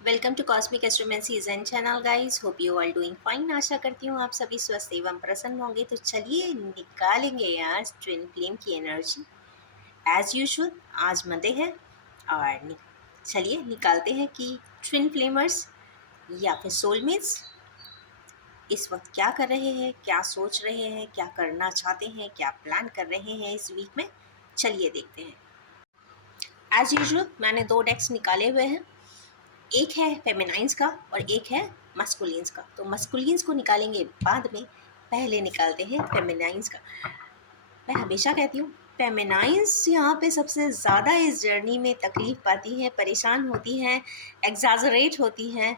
Welcome to cosmic astromancy zen channel guys. Hope you all doing fine. आशा करती हूँ आप सभी स्वस्थ एवं प्रसन्न होंगे। तो चलिए निकालेंगे आज ट्विन फ्लेम की एनर्जी एज यूजुअल। आज मंडे है और चलिए निकालते हैं कि ट्विन फ्लेमर्स या फिर सोलमेट्स इस वक्त क्या कर रहे हैं, क्या सोच रहे हैं, क्या करना चाहते हैं, क्या प्लान कर रहे हैं इस वीक में। चलिए देखते हैं। एज यूजुअल मैंने 2 डेक्स निकाले हुए हैं। एक है फेमिनाइंस का और एक है मस्कुलिन्स का। तो मस्कुलिन्स को निकालेंगे बाद में, पहले निकालते हैं फेमिनाइंस का। मैं हमेशा कहती हूँ फेमिनाइंस यहाँ पे सबसे ज़्यादा इस जर्नी में तकलीफ़ पाती हैं, परेशान होती हैं, एग्ज़ैजरेट होती हैं,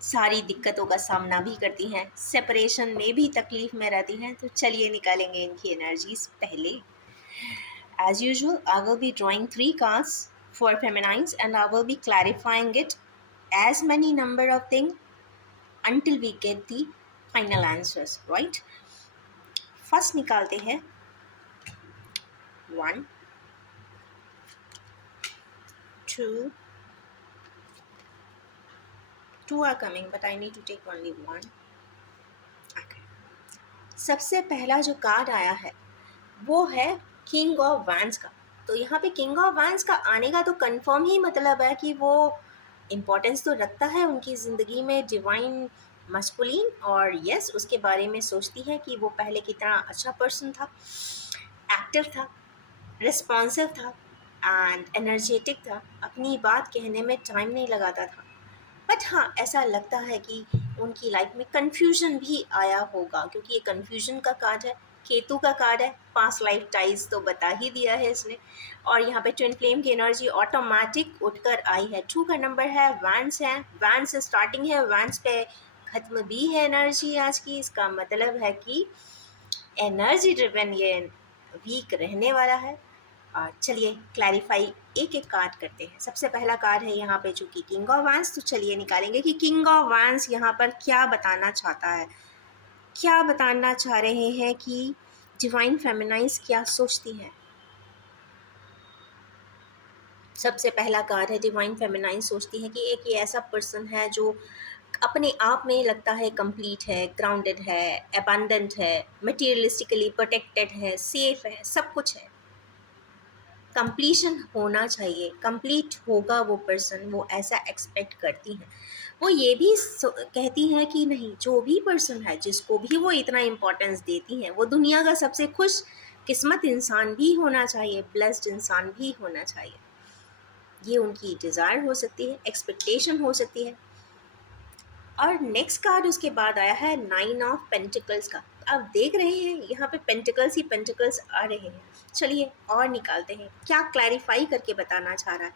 सारी दिक्कतों का सामना भी करती हैं, सेपरेशन में भी तकलीफ़ में रहती हैं। तो चलिए निकालेंगे इनकी एनर्जीज़ पहले। As usual, I will be drawing 3 cards for feminines and I will be clarifying it as many number of things until we get the final answers, right? First निकालते हैं 1, 2, 2 are coming but I need to take only 1. Okay. सबसे पहला जो card आया है वो है king of vents का। तो यहाँ पे किंग ऑफ वैंस का आने का तो कंफर्म ही मतलब है कि वो इम्पोर्टेंस तो रखता है उनकी ज़िंदगी में डिवाइन मस्कुलिन, और यस उसके बारे में सोचती है कि वो पहले कितना अच्छा पर्सन था, एक्टिव था, रिस्पॉन्सिव था एंड एनर्जेटिक था, अपनी बात कहने में टाइम नहीं लगाता था। बट हाँ, ऐसा लगता है कि उनकी लाइफ में कन्फ्यूजन भी आया होगा, क्योंकि ये कन्फ्यूजन का कार्ड है, केतु का कार्ड है, पास्ट लाइफ टाइज तो बता ही दिया है इसने। और यहाँ पे ट्विन फ्लेम की एनर्जी ऑटोमेटिक उठकर आई है। 2 का नंबर है, वैंस है, वैंस से स्टार्टिंग है, वैंस पे ख़त्म भी है एनर्जी आज की। इसका मतलब है कि एनर्जी ड्रिवन ये वीक रहने वाला है। और चलिए क्लैरिफाई एक एक कार्ड करते हैं। सबसे पहला कार्ड है यहाँ पे चूँकि किंग ऑफ वैंस, तो चलिए निकालेंगे कि किंग ऑफ वैंस यहाँ पर क्या बताना चाहता है, क्या बताना चाह रहे हैं कि डिवाइन फेमिनाइंस क्या सोचती है। सबसे पहला कार्ड है डिवाइन फेमिनाइन सोचती है कि एक ये ऐसा पर्सन है जो अपने आप में लगता है कंप्लीट है, ग्राउंडेड है, अबंडेंट है, मटेरियलिस्टिकली प्रोटेक्टेड है, सेफ है, सब कुछ है। कंप्लीशन होना चाहिए, कंप्लीट होगा वो पर्सन, वो ऐसा एक्सपेक्ट करती हैं। वो ये भी कहती हैं कि नहीं, जो भी पर्सन है जिसको भी वो इतना इम्पोर्टेंस देती हैं वो दुनिया का सबसे खुश किस्मत इंसान भी होना चाहिए, ब्लेस्ड इंसान भी होना चाहिए। ये उनकी डिज़ायर हो सकती है, एक्सपेक्टेशन हो सकती है। और नेक्स्ट कार्ड उसके बाद आया है 9 ऑफ पेंटिकल्स का। आप देख रहे हैं यहाँ पे पेंटिकल्स ही पेंटिकल्स आ रहे हैं। चलिए और निकालते हैं क्या क्लैरिफाई करके बताना चाह रहा है।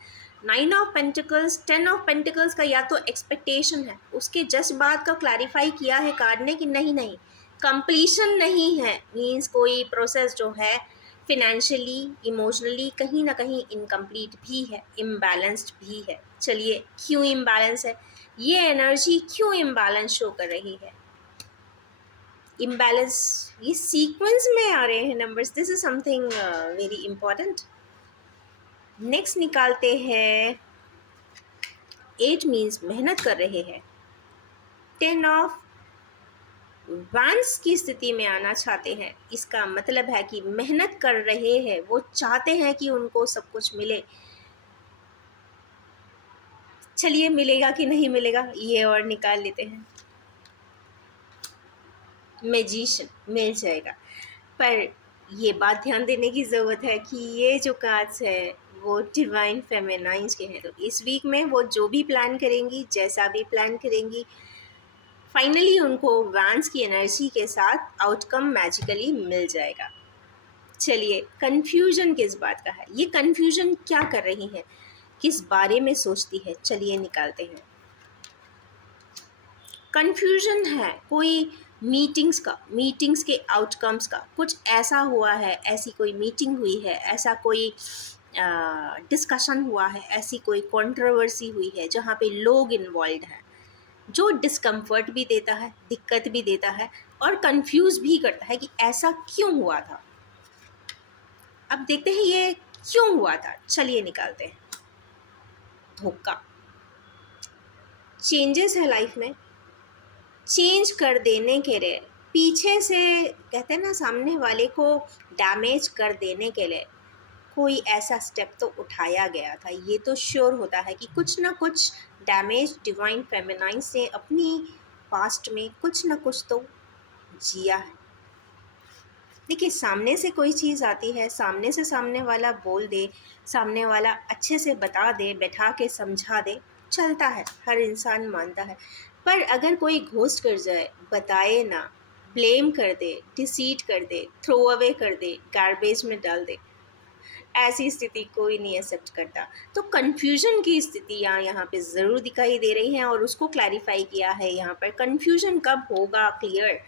9 ऑफ पेंटिकल्स, 10 ऑफ पेंटिकल्स का या तो एक्सपेक्टेशन है, उसके जस्ट बाद का क्लैरिफाई किया है कार्ड ने कि नहीं नहीं, कंप्लीशन नहीं है, मीन्स कोई प्रोसेस जो है फिनेंशियली, इमोशनली कहीं ना कहीं इनकम्प्लीट भी है, इम्बैलेंस्ड भी है। चलिए क्यों इम्बैलेंस है, ये एनर्जी क्यों इम्बैलेंस शो कर रही है। इम्बैलेंस ये सीक्वेंस में आ रहे हैं numbers, this is something very important. Next निकालते हैं 8 मीन्स मेहनत कर रहे हैं। 10 ऑफ वैंस की स्थिति में आना चाहते हैं, इसका मतलब है कि मेहनत कर रहे हैं, वो चाहते हैं कि उनको सब कुछ मिले। चलिए मिलेगा कि नहीं मिलेगा ये और निकाल लेते हैं। मैजिशियन मिल जाएगा, पर ये बात ध्यान देने की ज़रूरत है कि ये जो कार्ड्स है वो डिवाइन फेमिनाइंस के हैं। तो इस वीक में वो जो भी प्लान करेंगी, जैसा भी प्लान करेंगी, फाइनली उनको वैंस की एनर्जी के साथ आउटकम मैजिकली मिल जाएगा। चलिए कन्फ्यूजन किस बात का है, ये कन्फ्यूजन क्या कर रही है, किस बारे में सोचती है, चलिए निकालते हैं। कन्फ्यूजन है कोई मीटिंग्स का, मीटिंग्स के आउटकम्स का, कुछ ऐसा हुआ है, ऐसी कोई मीटिंग हुई है, ऐसा कोई डिस्कशन हुआ है, ऐसी कोई कंट्रोवर्सी हुई है जहाँ पे लोग इन्वॉल्व हैं, जो डिस्कम्फर्ट भी देता है, दिक्कत भी देता है और कंफ्यूज भी करता है कि ऐसा क्यों हुआ था। अब देखते हैं ये क्यों हुआ था, चलिए निकालते हैं। धोखा, चेंजेस है लाइफ में, चेंज कर देने के लिए, पीछे से कहते हैं ना सामने वाले को डैमेज कर देने के लिए कोई ऐसा स्टेप तो उठाया गया था। ये तो श्योर होता है कि कुछ ना कुछ डैमेज डिवाइन फेमिनाइन्स ने अपनी पास्ट में कुछ ना कुछ तो जिया है। देखिए, सामने से कोई चीज़ आती है, सामने से सामने वाला बोल दे, सामने वाला अच्छे से बता दे, बैठा के समझा दे, चलता है, हर इंसान मानता है। पर अगर कोई घोस्ट कर जाए, बताए ना, ब्लेम कर दे, डिसीट कर दे, थ्रो अवे कर दे, गार्बेज में डाल दे, ऐसी स्थिति कोई नहीं एक्सेप्ट करता। तो कन्फ्यूजन की स्थितियाँ यहाँ पे ज़रूर दिखाई दे रही हैं और उसको क्लैरिफाई किया है यहाँ पर। कन्फ्यूजन कब होगा क्लियर?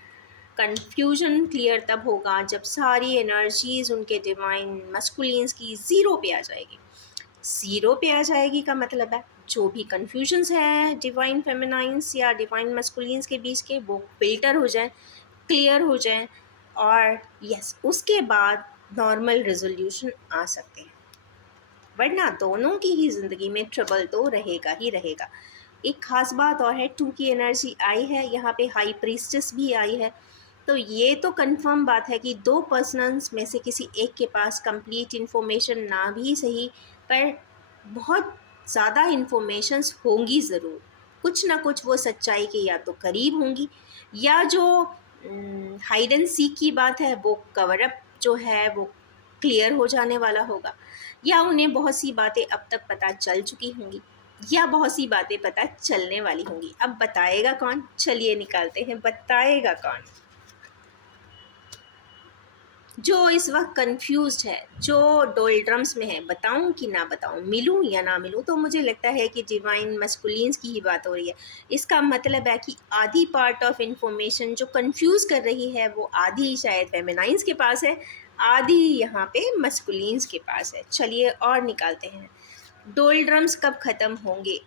कन्फ्यूजन क्लियर तब होगा जब सारी एनर्जीज उनके डिवाइन मस्कुलिन्स की ज़ीरो पे आ जाएगी। ज़ीरो पे आ जाएगी का मतलब है जो भी कन्फ्यूजन्स है डिवाइन फेमिनाइंस या डिवाइन मस्कुलिन्स के बीच के, वो फिल्टर हो जाए, क्लियर हो जाए, और यस उसके बाद नॉर्मल रेजोल्यूशन आ सकते हैं। वरना दोनों की ही ज़िंदगी में ट्रबल तो रहेगा ही रहेगा। एक ख़ास बात और है, 2 की एनर्जी आई है यहाँ पे, हाई प्रीस्टेस भी आई है। तो ये तो कंफर्म बात है कि 2 पर्सन्स में से किसी एक के पास कंप्लीट इन्फॉर्मेशन ना भी सही, पर बहुत ज़्यादा इन्फॉर्मेशंस होंगी ज़रूर। कुछ ना कुछ वो सच्चाई के या तो करीब होंगी, या जो हाइड एंड सीक की बात है वो कवर अप जो है वो क्लियर हो जाने वाला होगा, या उन्हें बहुत सी बातें अब तक पता चल चुकी होंगी, या बहुत सी बातें पता चलने वाली होंगी। अब बताएगा कौन? चलिए निकालते हैं, बताएगा कौन? जो इस वक्त कंफ्यूज्ड है, जो डोलड्रम्स में है, बताऊं कि ना बताऊं, मिलूं या ना मिलूं, तो मुझे लगता है कि डिवाइन मस्कुलिन्स की ही बात हो रही है। इसका मतलब है कि आधी पार्ट ऑफ इंफॉर्मेशन जो कंफ्यूज कर रही है वो आधी शायद फेमिनाइंस के पास है, आधी यहाँ पे मस्कुलिन्स के पास है। चलिए और निकालते हैं। डोलड्रम्स कब ख़त्म होंगे?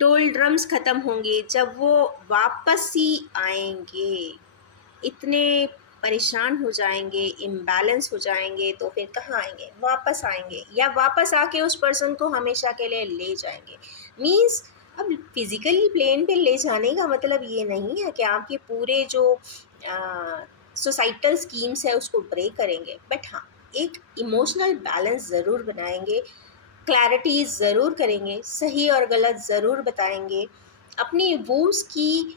डोलड्रम्स ख़त्म होंगे जब वो वापस ही आएंगे। इतने परेशान हो जाएंगे, इम्बैलेंस हो जाएंगे, तो फिर कहाँ आएंगे? वापस आएंगे, या वापस आके उस पर्सन को हमेशा के लिए ले जाएंगे। मीन्स अब फिज़िकली प्लेन पे ले जाने का मतलब ये नहीं है कि आपके पूरे जो सोसाइटल स्कीम्स है उसको ब्रेक करेंगे, बट हाँ एक इमोशनल बैलेंस ज़रूर बनाएंगे, क्लैरिटी ज़रूर करेंगे, सही और गलत ज़रूर बताएंगे, अपनी वूज़ की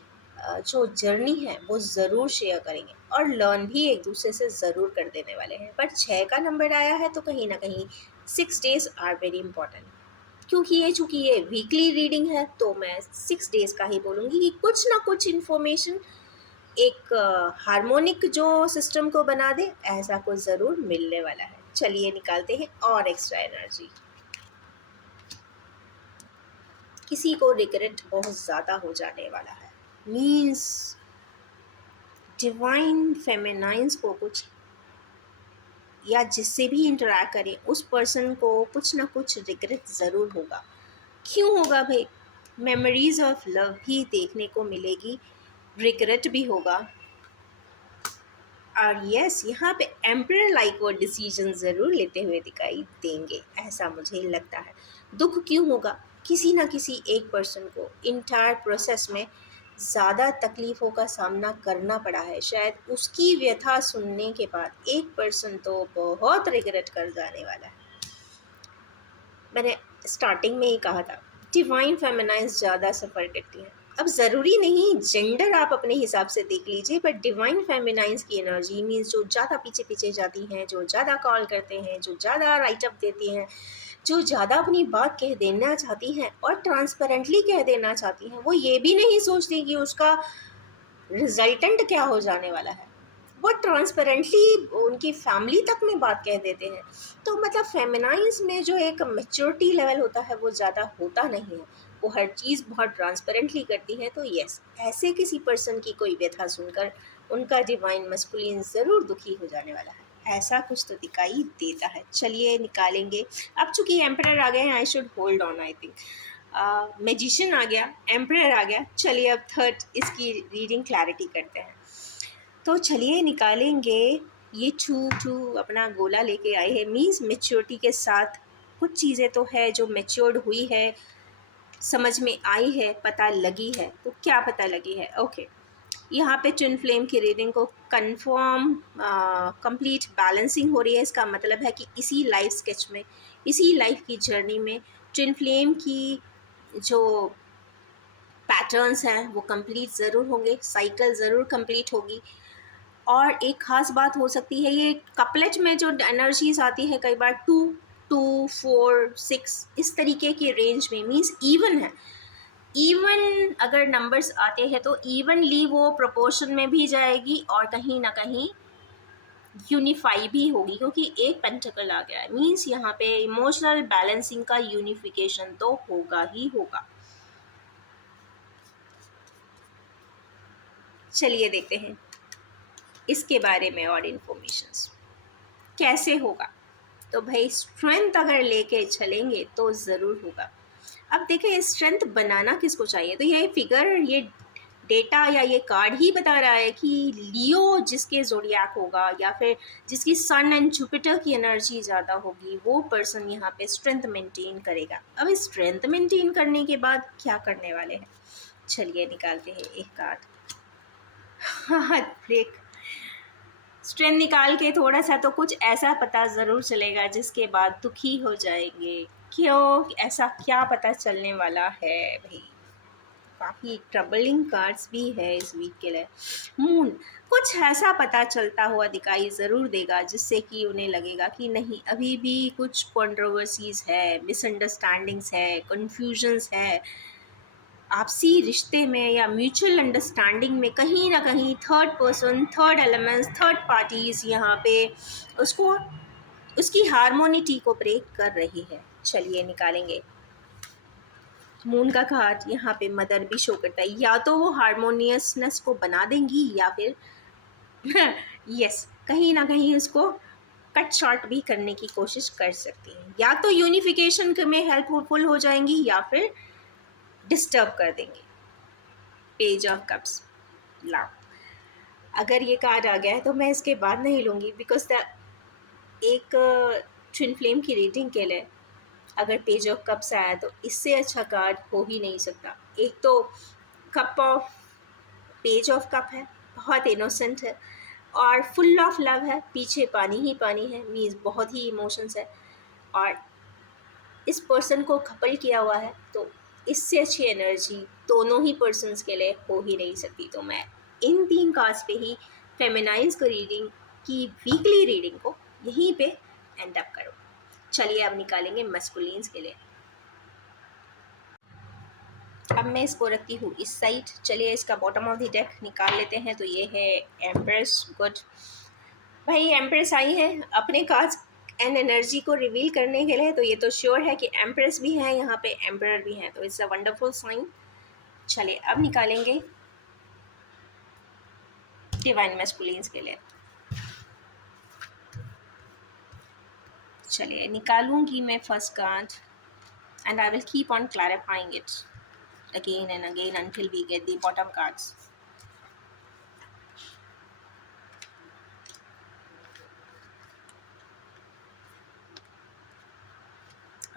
जो जर्नी है वो ज़रूर शेयर करेंगे, और लर्न भी एक दूसरे से ज़रूर कर देने वाले हैं। पर 6 का नंबर आया है तो कहीं ना कहीं 6 डेज़ आर वेरी इंपॉर्टेंट। क्योंकि चूँकि ये वीकली रीडिंग है तो मैं 6 डेज़ का ही बोलूँगी कि कुछ ना कुछ इन्फॉर्मेशन एक हार्मोनिक जो सिस्टम को बना दे, ऐसा कुछ ज़रूर मिलने वाला है। चलिए निकालते हैं और एक्स्ट्रा एनर्जी। किसी को रिग्रेट बहुत ज़्यादा हो जाने वाला है। मीन्स डिवाइन फेमिनाइंस को कुछ, या जिससे भी इंटरैक्ट करें उस पर्सन को कुछ ना कुछ रिग्रेट ज़रूर होगा। क्यों होगा भाई? मेमोरीज ऑफ लव भी देखने को मिलेगी, रिग्रेट भी होगा, और यस यहाँ पे एम्परर लाइक वो डिसीजन ज़रूर लेते हुए दिखाई देंगे, ऐसा मुझे लगता है। दुख क्यों होगा? किसी ना किसी एक पर्सन को इंटायर प्रोसेस में ज़्यादा तकलीफ़ों का सामना करना पड़ा है। शायद उसकी व्यथा सुनने के बाद एक पर्सन तो बहुत रिग्रेट कर जाने वाला है। मैंने स्टार्टिंग में ही कहा था डिवाइन फेमिनाइन्स ज़्यादा सफ़र करती हैं। अब ज़रूरी नहीं जेंडर आप अपने हिसाब से देख लीजिए, बट डिवाइन फेमिनाइन्स की एनर्जी मीन्स जो ज़्यादा पीछे पीछे जाती हैं, जो ज़्यादा कॉल करते हैं, जो ज़्यादा राइटअप देती हैं, जो ज़्यादा अपनी बात कह देना चाहती हैं और ट्रांसपेरेंटली कह देना चाहती हैं, वो ये भी नहीं सोचती कि उसका रिजल्टेंट क्या हो जाने वाला है। वो ट्रांसपेरेंटली उनकी फैमिली तक में बात कह देते हैं। तो मतलब फेमिनाइन्स में जो एक मैच्योरिटी लेवल होता है वो ज़्यादा होता नहीं है, वो हर चीज़ बहुत ट्रांसपेरेंटली करती हैं। तो यस, ऐसे किसी पर्सन की कोई व्यथा सुनकर उनका डिवाइन मस्कुलिन ज़रूर दुखी हो जाने वाला है, ऐसा कुछ तो दिखाई देता है। चलिए निकालेंगे। अब चूंकि एम्परर आ गए हैं, I should hold on, I think magician आ गया, एम्परर आ गया। चलिए अब थर्ड इसकी रीडिंग क्लैरिटी करते हैं। तो चलिए निकालेंगे। ये छू अपना गोला लेके आए हैं, मीन्स मेच्योरिटी के साथ कुछ चीज़ें तो है जो मेच्योर्ड हुई है, समझ में आई है, पता लगी है, तो क्या पता लगी है? ओके, यहाँ पे ट्विन फ्लेम की रीडिंग को कंफर्म कंप्लीट बैलेंसिंग हो रही है। इसका मतलब है कि इसी लाइफ स्केच में, इसी लाइफ की जर्नी में ट्विन फ्लेम की जो पैटर्न्स हैं वो कंप्लीट ज़रूर होंगे, साइकिल ज़रूर कंप्लीट होगी। और एक ख़ास बात हो सकती है, ये कपलेट में जो एनर्जीज आती है कई बार 2 2 4 6 इस तरीके की रेंज में, मीन्स इवन है। इवन अगर नंबर्स आते हैं तो इवनली वो प्रोपोर्शन में भी जाएगी और कहीं ना कहीं यूनिफाई भी होगी, क्योंकि एक पेंटिकल आ गया है, मीन्स यहाँ पे इमोशनल बैलेंसिंग का यूनिफिकेशन तो होगा ही होगा। चलिए देखते हैं इसके बारे में और इन्फॉर्मेशंस कैसे होगा। तो भाई स्ट्रेंथ अगर लेके चलेंगे तो ज़रूर होगा। अब देखिए स्ट्रेंथ बनाना किसको चाहिए, तो ये फिगर, ये डेटा या ये कार्ड ही बता रहा है कि लियो जिसके ज़ोडियाक होगा या फिर जिसकी सन एंड जुपिटर की एनर्जी ज़्यादा होगी, वो पर्सन यहाँ पे स्ट्रेंथ मेंटेन करेगा। अब स्ट्रेंथ मेंटेन करने के बाद क्या करने वाले हैं, चलिए निकालते हैं एक कार्ड। हाँ देख, स्ट्रेंथ निकाल के थोड़ा सा तो कुछ ऐसा पता ज़रूर चलेगा जिसके बाद दुखी हो जाएंगे। क्यों, ऐसा क्या पता चलने वाला है भाई? काफ़ी ट्रबलिंग कार्ड्स भी है इस वीक के लिए। मून, कुछ ऐसा पता चलता हुआ दिखाई ज़रूर देगा जिससे कि उन्हें लगेगा कि नहीं, अभी भी कुछ कंट्रोवर्सीज़ है, मिसअंडरस्टैंडिंग्स है, कन्फ्यूजन्स है आपसी रिश्ते में या म्यूचुअल अंडरस्टैंडिंग में। कहीं ना कहीं third person, third elements, third parties यहाँ पे उसको, उसकी हारमोनिटी को ब्रेक कर रही है। चलिए निकालेंगे। मून का कार्ड यहाँ पे मदर भी शो करता है, या तो वो हारमोनियसनेस को बना देंगी या फिर यस कहीं ना कहीं उसको कट शॉर्ट भी करने की कोशिश कर सकती हैं, या तो यूनिफिकेशन में हेल्पफुल हो जाएंगी या फिर डिस्टर्ब कर देंगे। पेज ऑफ कप्स, लाओ। अगर ये कार्ड आ गया है तो मैं इसके बाद नहीं लूँगी, बिकॉज द एक ट्विन फ्लेम की रेटिंग के लिए अगर पेज ऑफ कप्स आया तो इससे अच्छा कार्ड हो ही नहीं सकता। एक तो cup of, page of cup है, बहुत इनोसेंट है और फुल ऑफ लव है, पीछे पानी ही पानी है, मीन्स बहुत ही इमोशंस है और इस पर्सन को कपल किया हुआ है, तो इससे अच्छी एनर्जी दोनों ही पर्सन्स के लिए हो ही नहीं सकती। तो मैं इन 3 कार्ड्स पे ही फेमिनाइज को रीडिंग की वीकली रीडिंग को यहीं पे एंड अप करूँ। चलिए अब निकालेंगे मस्कुलिन्स के लिए। अब मैं इसको रखती हूँ इस साइड। चलिए इसका बॉटम ऑफ द डेक निकाल लेते हैं। तो ये है एम्प्रेस। गुड भाई, एम्प्रेस आई है अपने कार्ड्स एंड एनर्जी को रिवील करने के लिए, तो ये तो श्योर है कि एम्प्रेस भी है यहाँ पे, एम्परर भी है, तो इट्स अ वंडरफुल साइन। चलिए अब निकालेंगे डिवाइन मैस्कुलिन्स के लिए। चलिए निकालूंगी मैं first card and I will keep on clarifying it again and again until we get the bottom cards.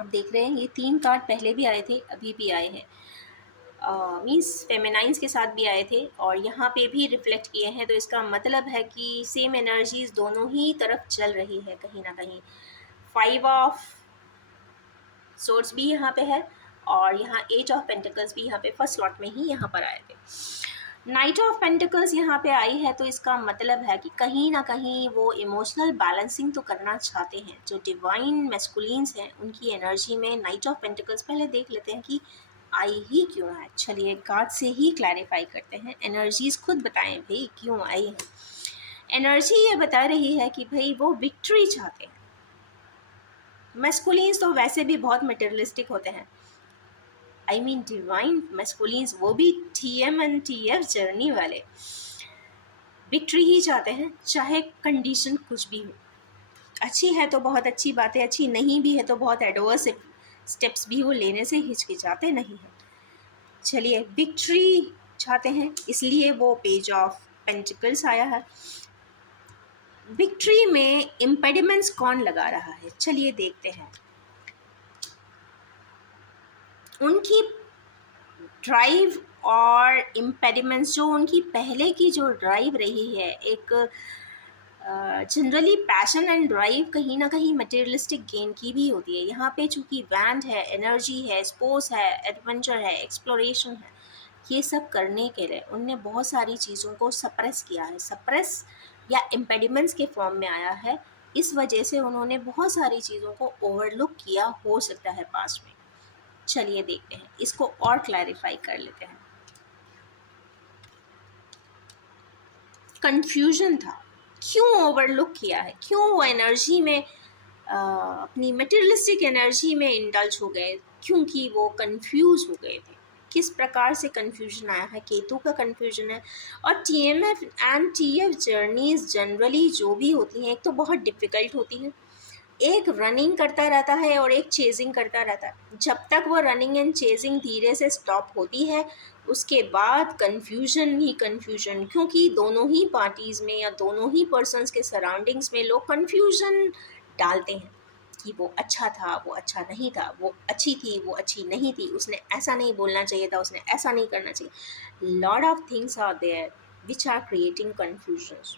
अब देख रहे हैं ये 3 कार्ड पहले भी आए थे, अभी भी आए हैं, मीन्स फेमिनाइंस के साथ भी आए थे और यहाँ पे भी रिफ्लेक्ट किए हैं, तो इसका मतलब है कि सेम एनर्जीज दोनों ही तरफ चल रही है कहीं ना कहीं। 5 ऑफ सोर्ड्स भी यहाँ पे है और यहाँ 8 ऑफ पेंटिकल्स भी यहाँ पे फर्स्ट स्लॉट में ही यहाँ पर आए थे। नाइट ऑफ पेंटिकल्स यहाँ पे आई है, तो इसका मतलब है कि कहीं ना कहीं वो इमोशनल बैलेंसिंग तो करना चाहते हैं। जो डिवाइन मैस्कुलिन्स हैं उनकी एनर्जी में नाइट ऑफ पेंटिकल्स, पहले देख लेते हैं कि आई ही क्यों है। चलिए कार्ड से ही क्लैरिफाई करते हैं, एनर्जीज खुद बताएं भाई क्यों आई है। एनर्जी ये बता रही है कि भाई वो विक्ट्री चाहते हैं। मैस्कुलिन्स तो वैसे भी बहुत मटेरियलिस्टिक होते हैं, आई मीन डिवाइन मैस्कुलिन्स वो भी TMNTF जर्नी वाले विक्ट्री ही चाहते हैं, चाहे कंडीशन कुछ भी हो। अच्छी है तो बहुत अच्छी बात है, अच्छी नहीं भी है तो बहुत एडवर्स स्टेप्स भी वो लेने से हिचकिचाते नहीं हैं। चलिए विक्ट्री चाहते हैं, इसलिए वो पेज ऑफ पेंटिकल्स आया है। विक्ट्री में इम्पेडिमेंट्स कौन लगा रहा है, चलिए देखते हैं। उनकी ड्राइव और इम्पेडिमेंट्स, जो उनकी पहले की जो ड्राइव रही है, एक जनरली पैशन एंड ड्राइव कहीं ना कहीं मटेरियलिस्टिक गेन की भी होती है। यहाँ पे चूँकि वैंड है, एनर्जी है, स्पोर्ट्स है, एडवेंचर है, एक्सप्लोरेशन है, ये सब करने के लिए उनने बहुत सारी चीज़ों को सप्रेस किया है। सप्रेस या इम्पेडिमेंट्स के फॉर्म में आया है, इस वजह से उन्होंने बहुत सारी चीज़ों को ओवरलुक किया हो सकता है पास्ट में। चलिए देखते हैं, इसको और क्लैरिफाई कर लेते हैं। कंफ्यूजन था, क्यों ओवरलुक किया है, क्यों वो एनर्जी में अपनी मटेरियलिस्टिक एनर्जी में इंडल्ज हो गए, क्योंकि वो कंफ्यूज हो गए थे। किस प्रकार से कंफ्यूजन आया है, केतु का कंफ्यूजन है। और TMF and TF journeys generally जो भी होती हैं, एक तो बहुत डिफ़िकल्ट होती हैं, एक रनिंग करता रहता है और एक चेजिंग करता रहता है। जब तक वो रनिंग एंड चेजिंग धीरे से स्टॉप होती है, उसके बाद कन्फ्यूजन ही कन्फ्यूजन, क्योंकि दोनों ही पार्टीज़ में या दोनों ही पर्सन्स के सराउंडिंग्स में लोग कन्फ्यूजन डालते हैं कि वो अच्छा था, वो अच्छा नहीं था, वो अच्छी थी, वो अच्छी नहीं थी, उसने ऐसा नहीं बोलना चाहिए था, उसने ऐसा नहीं करना चाहिए। Lot of things are there which are creating confusions.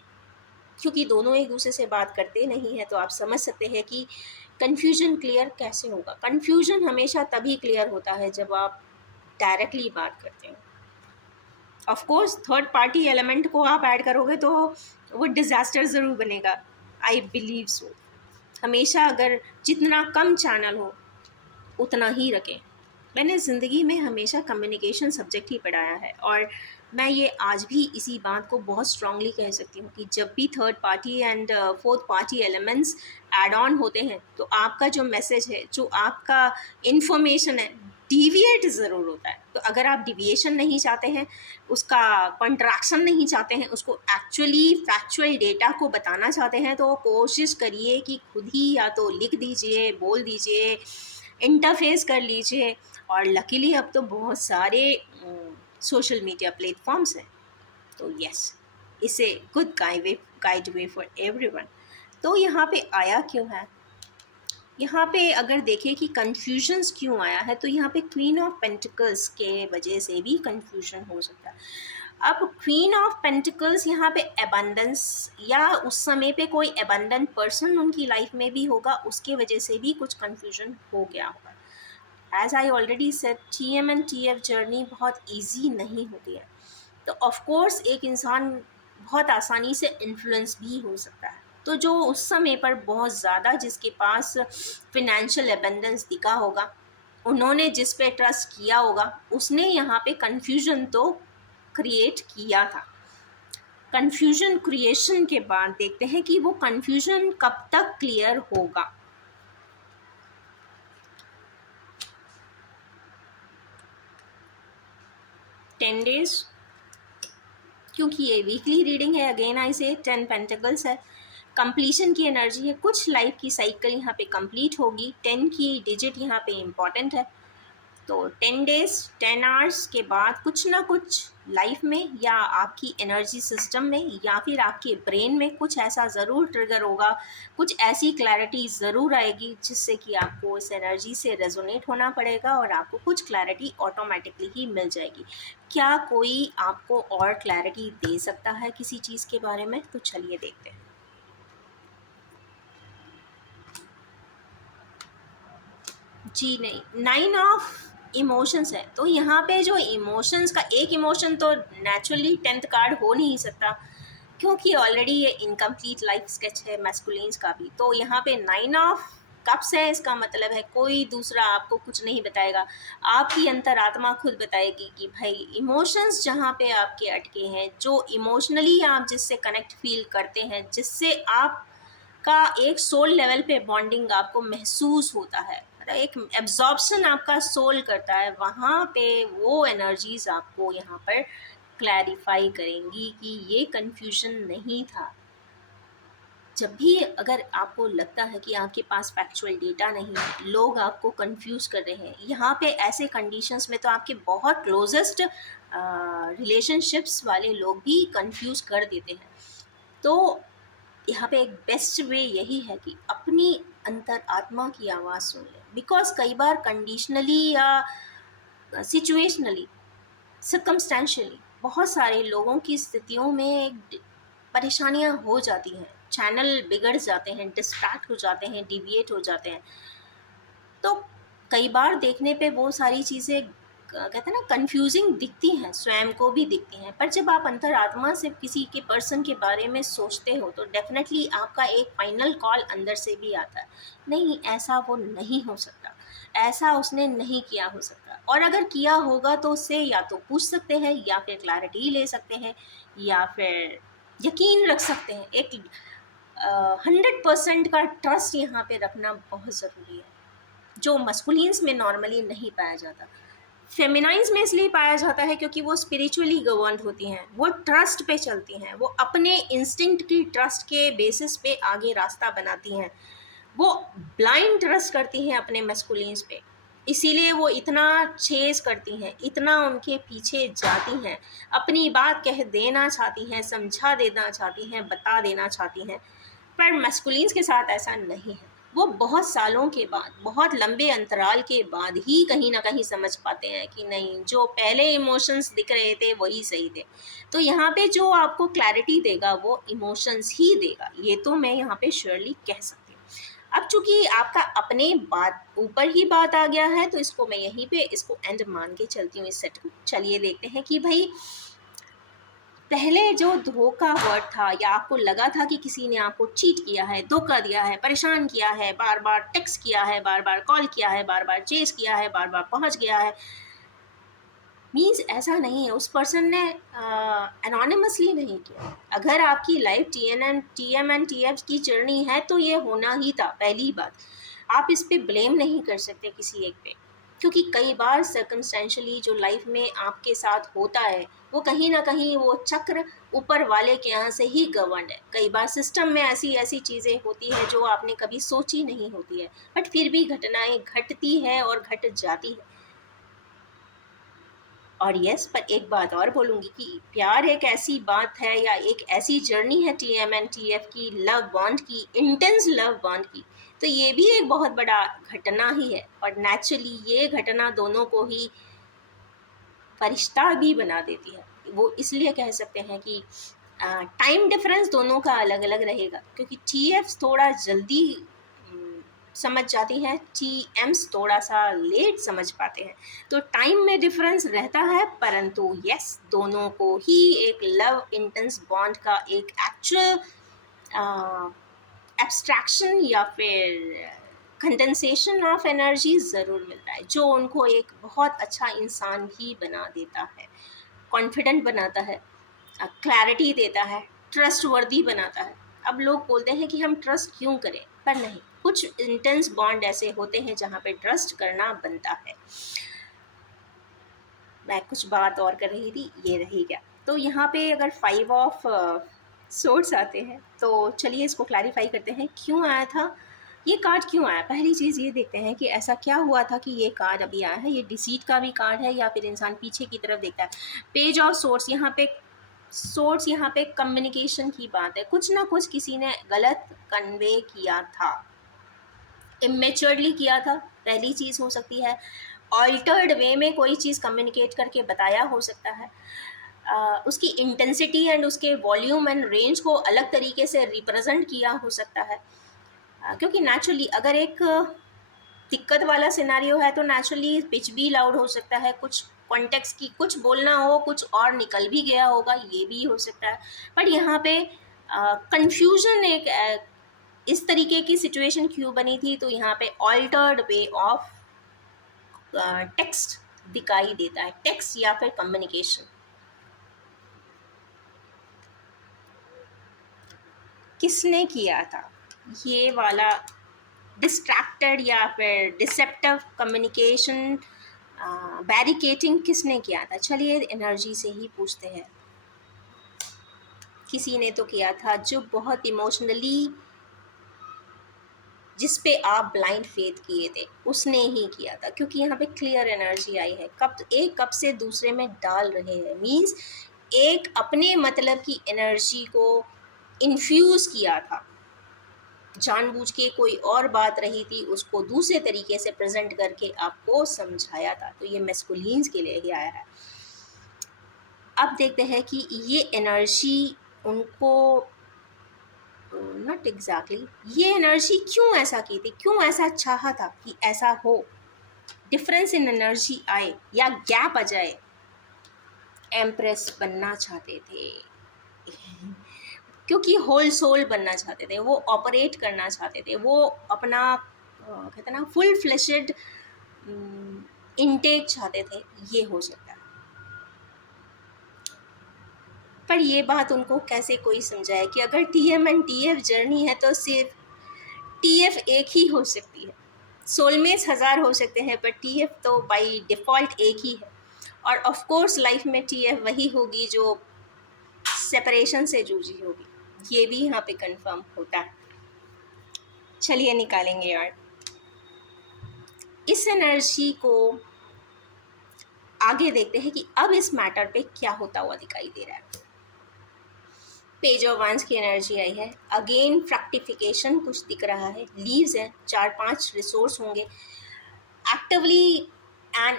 क्योंकि दोनों एक दूसरे से बात करते नहीं हैं, तो आप समझ सकते हैं कि कन्फ्यूजन क्लियर कैसे होगा। कन्फ्यूजन हमेशा तभी क्लियर होता है जब आप डायरेक्टली बात करते हैं। Of course third party element को आप ऐड करोगे तो वो डिज़ास्टर ज़रूर बनेगा, आई बिलीव सो। हमेशा अगर जितना कम चैनल हो उतना ही रखें। मैंने ज़िंदगी में हमेशा कम्युनिकेशन सब्जेक्ट ही पढ़ाया है, और मैं ये आज भी इसी बात को बहुत स्ट्रांगली कह सकती हूँ कि जब भी third party and fourth party elements add on होते हैं, तो आपका जो मैसेज है, जो आपका इन्फॉर्मेशन है, डिविएट ज़रूर होता है। तो अगर आप डिविएशन नहीं चाहते हैं, उसका कंट्रैक्शन नहीं चाहते हैं, उसको एक्चुअली फैक्चुअल डेटा को बताना चाहते हैं, तो कोशिश करिए कि खुद ही या तो लिख दीजिए, बोल दीजिए, इंटरफेस कर लीजिए। और लकीली अब तो बहुत सारे सोशल मीडिया प्लेटफॉर्म्स हैं, तो यस, इसे good guide way for everyone. तो यहाँ पे आया क्यों है, यहाँ पे अगर देखें कि कन्फ्यूजन्स क्यों आया है, तो यहाँ पे क्वीन ऑफ पेंटिकल्स के वजह से भी कन्फ्यूजन हो सकता है। अब क्वीन ऑफ पेंटिकल्स यहाँ पे एबंडेंस, या उस समय पे कोई एबंडेंट पर्सन उनकी लाइफ में भी होगा, उसके वजह से भी कुछ कन्फ्यूजन हो गया होगा। As I already said, TM and TF journey बहुत ईजी नहीं होती है, तो ऑफ कोर्स एक इंसान बहुत आसानी से इन्फ्लुएंस भी हो सकता है। तो जो उस समय पर बहुत ज़्यादा जिसके पास फिनेंशियल एबंडेंस दिखा होगा, उन्होंने जिस पे ट्रस्ट किया होगा, उसने यहाँ पे कन्फ्यूजन तो क्रिएट किया था। कन्फ्यूजन क्रिएशन के बाद देखते हैं कि वो कन्फ्यूजन कब तक क्लियर होगा। टेन डेज, क्योंकि ये वीकली रीडिंग है, अगेन आई से 10 पेंटिकल्स है, कंप्लीशन की एनर्जी है, कुछ लाइफ की साइकिल यहाँ पे कंप्लीट होगी। 10 की डिजिट यहाँ पे इम्पॉर्टेंट है, तो 10 डेज 10 आवर्स के बाद कुछ ना कुछ लाइफ में या आपकी एनर्जी सिस्टम में या फिर आपके ब्रेन में कुछ ऐसा ज़रूर ट्रिगर होगा, कुछ ऐसी क्लैरिटी ज़रूर आएगी जिससे कि आपको इस एनर्जी से रेजोनेट होना पड़ेगा और आपको कुछ क्लैरिटी ऑटोमेटिकली ही मिल जाएगी। क्या कोई आपको और क्लैरिटी दे सकता है किसी चीज़ के बारे में? तो चलिए देखते हैं। जी नहीं, 9 ऑफ इमोशंस है, तो यहाँ पे जो इमोशंस का एक इमोशन तो नेचुरली 10th कार्ड हो नहीं सकता, क्योंकि ऑलरेडी ये इनकम्प्लीट लाइफ स्केच है मैस्कुलिन्स का भी। तो यहाँ पे 9 ऑफ कप्स है, इसका मतलब है कोई दूसरा आपको कुछ नहीं बताएगा, आपकी अंतरात्मा खुद बताएगी कि भाई इमोशंस जहाँ पे आपके अटके हैं, जो इमोशनली आप जिससे कनेक्ट फील करते हैं, जिससे आप का एक सोल लेवल पे बॉन्डिंग आपको महसूस होता है, मतलब एक एब्जॉर्प्शन आपका सोल करता है, वहाँ पे वो एनर्जीज आपको यहाँ पर क्लैरिफाई करेंगी कि ये कन्फ्यूजन नहीं था। जब भी अगर आपको लगता है कि आपके पास फैक्चुअल डेटा नहीं है, लोग आपको कंफ्यूज कर रहे हैं, यहाँ पे ऐसे कंडीशंस में तो आपके बहुत क्लोजेस्ट रिलेशनशिप्स वाले लोग भी कंफ्यूज कर देते हैं। तो यहाँ पे एक बेस्ट वे यही है कि अपनी अंतर आत्मा की आवाज़ सुन लें, बिकॉज कई बार कंडीशनली या सिचुएशनली, सर्कमस्टेंशियली बहुत सारे लोगों की स्थितियों में परेशानियां हो जाती हैं, चैनल बिगड़ जाते हैं, डिस्ट्रैक्ट हो जाते हैं, डिविएट हो जाते हैं। तो कई बार देखने पे वो सारी चीज़ें कहते हैं ना कंफ्यूजिंग दिखती हैं, स्वयं को भी दिखती हैं, पर जब आप अंतरात्मा से किसी के पर्सन के बारे में सोचते हो तो डेफिनेटली आपका एक फाइनल कॉल अंदर से भी आता है, नहीं ऐसा वो नहीं हो सकता, ऐसा उसने नहीं किया हो सकता, और अगर किया होगा तो उससे या तो पूछ सकते हैं या फिर क्लैरिटी ले सकते हैं या फिर यकीन रख सकते हैं। एक 100% का ट्रस्ट यहाँ पे रखना बहुत ज़रूरी है, जो मस्कुलिन्स में नॉर्मली नहीं पाया जाता। फेमिनाइन्स में इसलिए पाया जाता है क्योंकि वो स्पिरिचुअली गवर्नड होती हैं, वो ट्रस्ट पे चलती हैं, वो अपने इंस्टिंक्ट की ट्रस्ट के बेसिस पे आगे रास्ता बनाती हैं, वो ब्लाइंड ट्रस्ट करती हैं अपने मस्कुलिन्स पे, इसीलिए वो इतना चेज करती हैं, इतना उनके पीछे जाती हैं, अपनी बात कह देना चाहती हैं, समझा देना चाहती हैं, बता देना चाहती हैं। पर मैस्कुलिन्स के साथ ऐसा नहीं है, वो बहुत सालों के बाद, बहुत लंबे अंतराल के बाद ही कहीं ना कहीं समझ पाते हैं कि नहीं, जो पहले इमोशंस दिख रहे थे वही सही थे। तो यहाँ पे जो आपको क्लैरिटी देगा वो इमोशंस ही देगा, ये तो मैं यहाँ पे श्योरली कह सकती हूँ। अब चूंकि आपका अपने बात ऊपर ही बात आ गया है तो इसको मैं यहीं पे इसको एंड मान के चलती हूँ इस सेट को। चलिए देखते हैं कि भाई पहले जो धोखा वर्ड था, या आपको लगा था कि किसी ने आपको चीट किया है, धोखा दिया है, परेशान किया है, बार बार टेक्स्ट किया है, बार बार कॉल किया है, बार बार चेस किया है, बार बार पहुंच गया है, मीन्स ऐसा नहीं है, उस पर्सन ने एनोनिमसली नहीं किया। अगर आपकी लाइफ TMNTF की जर्नी है तो ये होना ही था, पहली बात। आप इस पे ब्लेम नहीं कर सकते किसी एक पे, क्योंकि कई बार सर्कमस्टेंशियली जो लाइफ में आपके साथ होता है वो कहीं ना कहीं वो चक्र ऊपर वाले के यहाँ से ही गवर्न है। कई बार सिस्टम में ऐसी ऐसी चीज़ें होती है जो आपने कभी सोची नहीं होती है, बट फिर भी घटनाएं घटती है और घट जाती है। और यस, पर एक बात और बोलूँगी कि प्यार एक ऐसी बात है या एक ऐसी जर्नी है TMNTF की, लव बॉन्ड की, इंटेंस लव बॉन्ड की, तो ये भी एक बहुत बड़ा घटना ही है, और नेचुरली ये घटना दोनों को ही फरिश्ता भी बना देती है। वो इसलिए कह सकते हैं कि टाइम डिफरेंस दोनों का अलग अलग रहेगा, क्योंकि TF थोड़ा जल्दी समझ जाती हैं, TMs थोड़ा सा लेट समझ पाते हैं, तो टाइम में डिफरेंस रहता है, परंतु यस, दोनों को ही एक लव इंटेंस बॉन्ड का एक एक्चुअल एब्स्ट्रैक्शन या फिर कंडेंसेशन ऑफ एनर्जी ज़रूर मिलता है, जो उनको एक बहुत अच्छा इंसान भी बना देता है, कॉन्फिडेंट बनाता है, क्लैरिटी देता है, ट्रस्ट वर्दी बनाता है। अब लोग बोलते हैं कि हम ट्रस्ट क्यों करें, पर नहीं, कुछ इंटेंस बॉन्ड ऐसे होते हैं जहाँ पे ट्रस्ट करना बनता है। मैं कुछ बात और कर रही थी, ये रही क्या, तो यहाँ पे अगर 5 ऑफ सोर्स आते हैं तो चलिए इसको क्लैरिफाई करते हैं, क्यों आया था ये कार्ड, क्यों आया। पहली चीज़ ये देखते हैं कि ऐसा क्या हुआ था कि ये कार्ड अभी आया है, ये डिसीट का भी कार्ड है या फिर इंसान पीछे की तरफ देखता है। पेज ऑफ सोर्स, यहाँ पे कम्युनिकेशन की बात है, कुछ ना कुछ किसी ने गलत कन्वे किया था, इमेच्योरली किया था, पहली चीज़ हो सकती है। ऑल्टर्ड वे में कोई चीज़ कम्युनिकेट करके बताया हो सकता है, उसकी इंटेंसिटी एंड उसके वॉल्यूम एंड रेंज को अलग तरीके से रिप्रेजेंट किया हो सकता है, क्योंकि नेचुरली अगर एक दिक्कत वाला सिनेरियो है तो नेचुरली पिच भी लाउड हो सकता है, कुछ कॉन्टेक्स्ट की कुछ बोलना हो, कुछ और निकल भी गया होगा, ये भी हो सकता है। बट यहाँ पे कंफ्यूजन एक इस तरीके की सिचुएशन क्यों बनी थी, तो यहाँ पे ऑल्टर्ड वे ऑफ टेक्स्ट दिखाई देता है, टेक्स्ट या फिर कम्युनिकेशन। किसने किया था ये वाला डिस्ट्रैक्टेड या फिर डिसेप्टिव कम्युनिकेशन, बैरिकेटिंग किसने किया था? चलिए एनर्जी से ही पूछते हैं। किसी ने तो किया था जो बहुत इमोशनली, जिस पे आप ब्लाइंड फेथ किए थे, उसने ही किया था, क्योंकि यहाँ पे क्लियर एनर्जी आई है, एक कप से दूसरे में डाल रहे हैं, मीन्स एक अपने मतलब की एनर्जी को इन्फ्यूज़ किया था, जानबूझ के कोई और बात रही थी उसको दूसरे तरीके से प्रेजेंट करके आपको समझाया था, तो ये मैस्कुलिन्स के लिए ही आया है। अब देखते हैं कि ये एनर्जी उनको, नॉट एग्जैक्टली, ये एनर्जी क्यों ऐसा की थी, क्यों ऐसा चाहा था कि ऐसा हो, डिफरेंस इन एनर्जी आए या गैप आ जाए। एम्प्रेस बनना चाहते थे क्योंकि होल सोल बनना चाहते थे, वो ऑपरेट करना चाहते थे, वो अपना कहते ना फुल फ्लेशेड इनटेक चाहते थे, ये हो सकता है। पर ये बात उनको कैसे कोई समझाए कि अगर टीएम एंड टीएफ जर्नी है तो सिर्फ टीएफ एक ही हो सकती है। सोलमेट्स 1000 हो सकते हैं पर टीएफ तो बाय डिफ़ॉल्ट एक ही है। और ऑफ कोर्स लाइफ में टीएफ वही होगी जो सेपरेशन से जूझी होगी, ये भी यहाँ पे कंफर्म होता है। चलिए निकालेंगे यार इस एनर्जी को, आगे देखते हैं कि अब इस मैटर पे क्या होता हुआ दिखाई दे रहा है। पेज ऑफ वांस की एनर्जी आई है, अगेन फ्रक्टिफिकेशन कुछ दिख रहा है, लीव्स हैं, 4-5 रिसोर्स होंगे। एक्टिवली एंड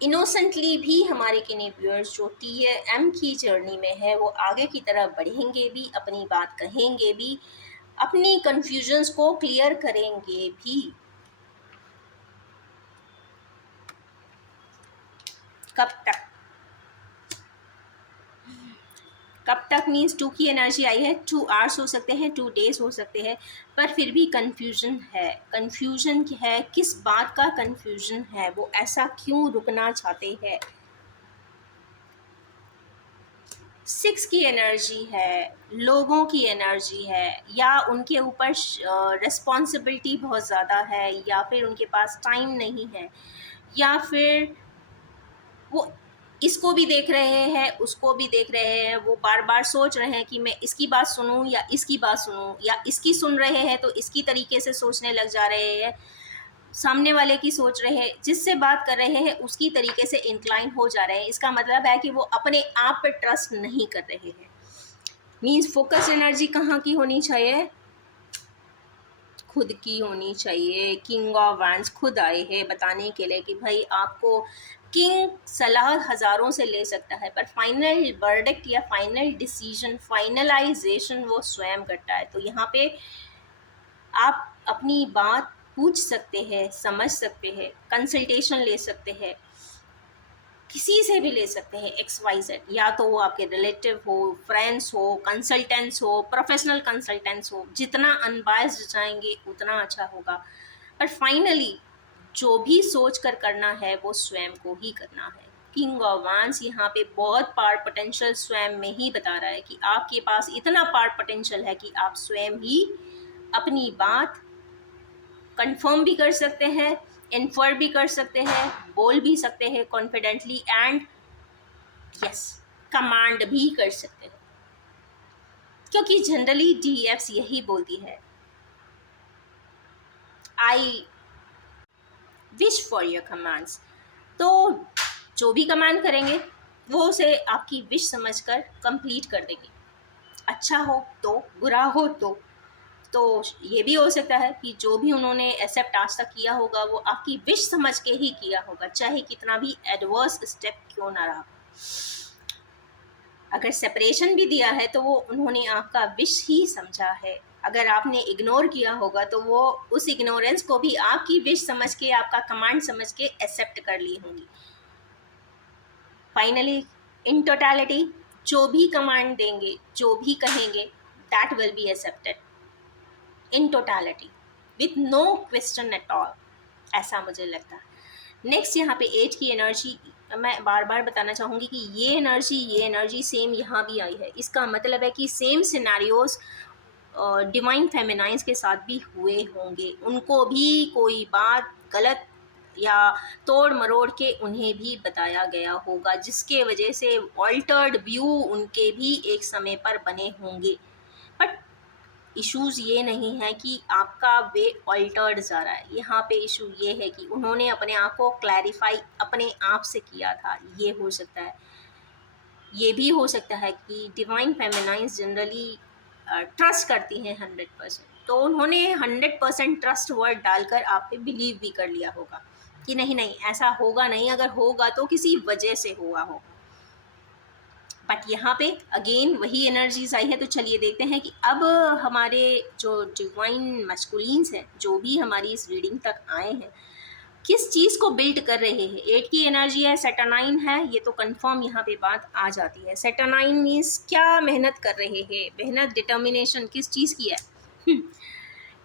इनोसेंटली भी हमारे किन्हीं व्यूअर्स जो टीएम की जर्नी में है वो आगे की तरफ बढ़ेंगे भी, अपनी बात कहेंगे भी, अपनी कन्फ्यूजन्स को क्लियर करेंगे भी। कब तक, कब तक मीन्स 2 की एनर्जी आई है, 2 आवर्स हो सकते हैं, 2 डेज हो सकते हैं, पर फिर भी कन्फ्यूजन है। कन्फ्यूजन है, किस बात का कन्फ्यूजन है, वो ऐसा क्यों रुकना चाहते हैं। 6 की एनर्जी है, लोगों की एनर्जी है, या उनके ऊपर रिस्पॉन्सिबिलिटी बहुत ज़्यादा है, या फिर उनके पास टाइम नहीं है, या फिर वो इसको भी देख रहे हैं उसको भी देख रहे हैं, वो बार बार सोच रहे हैं कि मैं इसकी बात सुनूं या इसकी बात सुनूं, या इसकी सुन रहे हैं तो इसकी तरीके से सोचने लग जा रहे हैं, सामने वाले की सोच रहे हैं, जिससे बात कर रहे हैं उसकी तरीके से इंक्लाइन हो जा रहे हैं। इसका मतलब है कि वो अपने आप पर ट्रस्ट नहीं कर रहे हैं। मीन्स फोकस एनर्जी कहाँ की होनी चाहिए, खुद की होनी चाहिए। किंग ऑफ वैंड्स खुद आए हैं बताने के लिए कि भाई आपको किंग सलाह हज़ारों से ले सकता है पर फाइनल वर्डिक्ट या फाइनल डिसीजन, फाइनलाइजेशन वो स्वयं करता है। तो यहाँ पे आप अपनी बात पूछ सकते हैं, समझ सकते हैं, कंसल्टेशन ले सकते हैं, किसी से भी ले सकते हैं, XYZ, या तो वो आपके रिलेटिव हो, फ्रेंड्स हो, कंसल्टेंट्स हो, प्रोफेशनल कंसल्टेंट्स हो। जितना अनबायस्ड जाएंगे उतना अच्छा होगा। पर फाइनली जो भी सोच कर करना है वो स्वयं को ही करना है। किंग ऑफ वांस यहाँ पे बहुत पावर पोटेंशियल स्वयं में ही बता रहा है कि आपके पास इतना पावर पोटेंशियल है कि आप स्वयं ही अपनी बात कंफर्म भी कर सकते हैं, इन्फर भी कर सकते हैं, बोल भी सकते हैं कॉन्फिडेंटली, एंड यस कमांड भी कर सकते हैं, क्योंकि जनरली DFs यही बोलती है, I wish for your commands. तो जो भी कमांड करेंगे वो उसे आपकी विश समझकर कंप्लीट कर देंगे, अच्छा हो तो, बुरा हो तो ये भी हो सकता है कि जो भी उन्होंने एक्सेप्ट आज तक किया होगा वो आपकी विश समझ के ही किया होगा, चाहे कितना भी एडवर्स स्टेप क्यों ना रहा। अगर सेपरेशन भी दिया है तो वो उन्होंने आपका विश ही समझा है। अगर आपने इग्नोर किया होगा तो वो उस इग्नोरेंस को भी आपकी विश समझ के, आपका कमांड समझ के एक्सेप्ट कर ली होंगी। फाइनली इन टोटलिटी जो भी कमांड देंगे, जो भी कहेंगे, that will be accepted in totality with no question at all, ऐसा मुझे लगता है। नेक्स्ट यहाँ पे 8 की एनर्जी, मैं बार बार बताना चाहूँगी कि ये एनर्जी सेम यहाँ भी आई है। इसका मतलब है कि सेम सिनेरियोज डिवाइन फेमिनाइंस के साथ भी हुए होंगे, उनको भी कोई बात गलत या तोड़ मरोड़ के उन्हें भी बताया गया होगा, जिसके वजह से ऑल्टर्ड व्यू उनके भी एक समय पर बने होंगे। बट इश्यूज़ ये नहीं है कि आपका वे ऑल्टर्ड जा रहा है, यहाँ पे इशू ये है कि उन्होंने अपने आप को क्लैरिफाई अपने आप से किया था, ये हो सकता है। ये भी हो सकता है कि डिवाइन फेमिनाइंस जनरली ट्रस्ट करती हैं 100%, तो उन्होंने 100% ट्रस्ट वर्ड डालकर आप पे बिलीव भी कर लिया होगा कि नहीं नहीं ऐसा होगा नहीं, अगर होगा तो किसी वजह से हुआ होगा। बट यहाँ पे अगेन वही एनर्जीज आई है। तो चलिए देखते हैं कि अब हमारे जो डिवाइन मैस्कुलिन्स हैं, जो भी हमारी इस रीडिंग तक आए हैं, किस चीज़ को बिल्ड कर रहे हैं। 8 की एनर्जी है, सेटरनाइन है, ये तो कंफर्म यहाँ पे बात आ जाती है। सेटरनाइन मीन्स क्या मेहनत कर रहे हैं, मेहनत डिटर्मिनेशन किस चीज़ की है।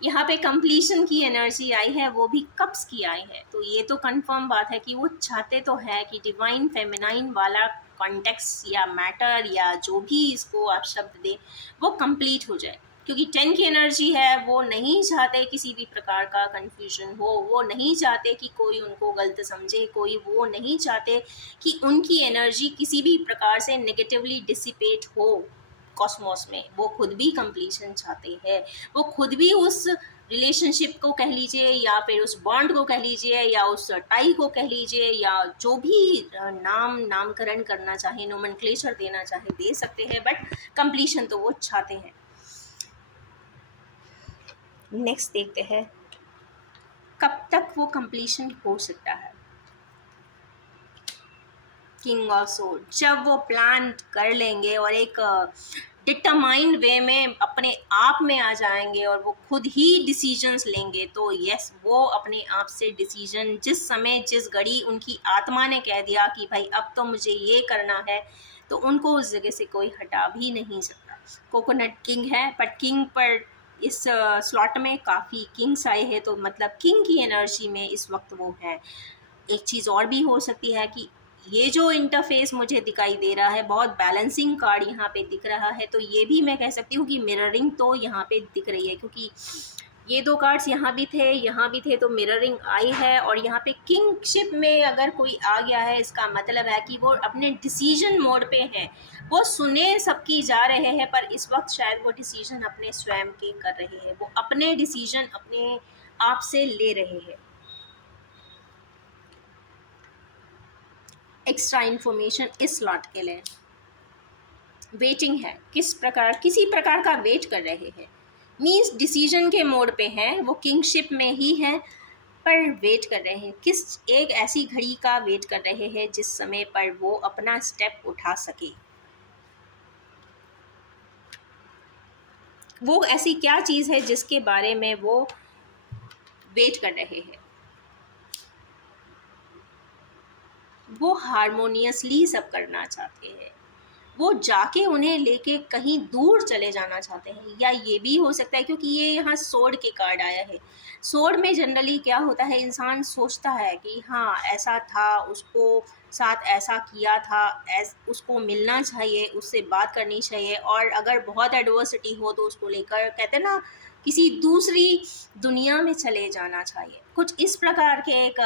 यहाँ पे कंप्लीशन की एनर्जी आई है, वो भी कप्स की आई है। तो ये तो कंफर्म बात है कि वो चाहते तो है कि डिवाइन फेमिनाइन वाला कॉन्टेक्स्ट या मैटर या जो भी इसको आप शब्द दें वो कंप्लीट हो जाए, क्योंकि 10 की एनर्जी है, वो नहीं चाहते किसी भी प्रकार का कन्फ्यूजन हो, वो नहीं चाहते कि कोई उनको गलत समझे, वो नहीं चाहते कि उनकी एनर्जी किसी भी प्रकार से नेगेटिवली डिसिपेट हो कॉस्मोस में। वो खुद भी कंप्लीशन चाहते हैं, वो खुद भी उस रिलेशनशिप को कह लीजिए या फिर उस बॉन्ड को कह लीजिए या उस टाई को कह लीजिए या जो भी नामकरण करना चाहे, नोमेनक्लेचर देना चाहे दे सकते हैं, बट कंप्लीशन तो वो चाहते हैं। नेक्स्ट देखते हैं कब तक वो कंप्लीशन हो सकता है। किंग ऑफ सोर्ड, जब वो प्लान कर लेंगे और एक डिटरमाइंड वे में अपने आप में आ जाएंगे और वो खुद ही डिसीजंस लेंगे, तो यस वो अपने आप से डिसीजन जिस समय जिस घड़ी उनकी आत्मा ने कह दिया कि भाई अब तो मुझे ये करना है, तो उनको उस जगह से कोई हटा भी नहीं सकता। कोकोनट किंग है, बट किंग पर इस स्लॉट में काफ़ी किंग्स आए हैं, तो मतलब किंग की एनर्जी में इस वक्त वो है। एक चीज़ और भी हो सकती है कि ये जो इंटरफेस मुझे दिखाई दे रहा है, बहुत बैलेंसिंग कार्ड यहाँ पे दिख रहा है, तो ये भी मैं कह सकती हूँ कि मिररिंग तो यहाँ पे दिख रही है, क्योंकि ये दो कार्ड्स यहाँ भी थे तो मिररिंग आई है। और यहाँ पे किंगशिप में अगर कोई आ गया है, इसका मतलब है कि वो अपने डिसीजन मोड पे हैं, वो सुने सबकी जा रहे हैं, पर इस वक्त शायद वो डिसीजन अपने स्वयं के कर रहे हैं, वो अपने डिसीजन अपने आप से ले रहे हैं। एक्स्ट्रा इन्फॉर्मेशन इस स्लॉट के लिए वेटिंग है, किसी प्रकार का वेट कर रहे हैं, मींस डिसीजन के मोड पे हैं, वो किंगशिप में ही हैं पर वेट कर रहे हैं। किस एक ऐसी घड़ी का वेट कर रहे हैं जिस समय पर वो अपना स्टेप उठा सके। वो ऐसी क्या चीज़ है जिसके बारे में वो वेट कर रहे हैं। वो हारमोनियसली सब करना चाहते हैं, वो जाके उन्हें लेके कहीं दूर चले जाना चाहते हैं। या ये भी हो सकता है क्योंकि ये यहाँ सोर्ड के कार्ड आया है। सोर्ड में जनरली क्या होता है, इंसान सोचता है कि हाँ ऐसा था, उसको साथ ऐसा किया था, उसको मिलना चाहिए, उससे बात करनी चाहिए, और अगर बहुत एडवर्सिटी हो तो उसको लेकर कहते हैं ना किसी दूसरी दुनिया में चले जाना चाहिए। कुछ इस प्रकार के एक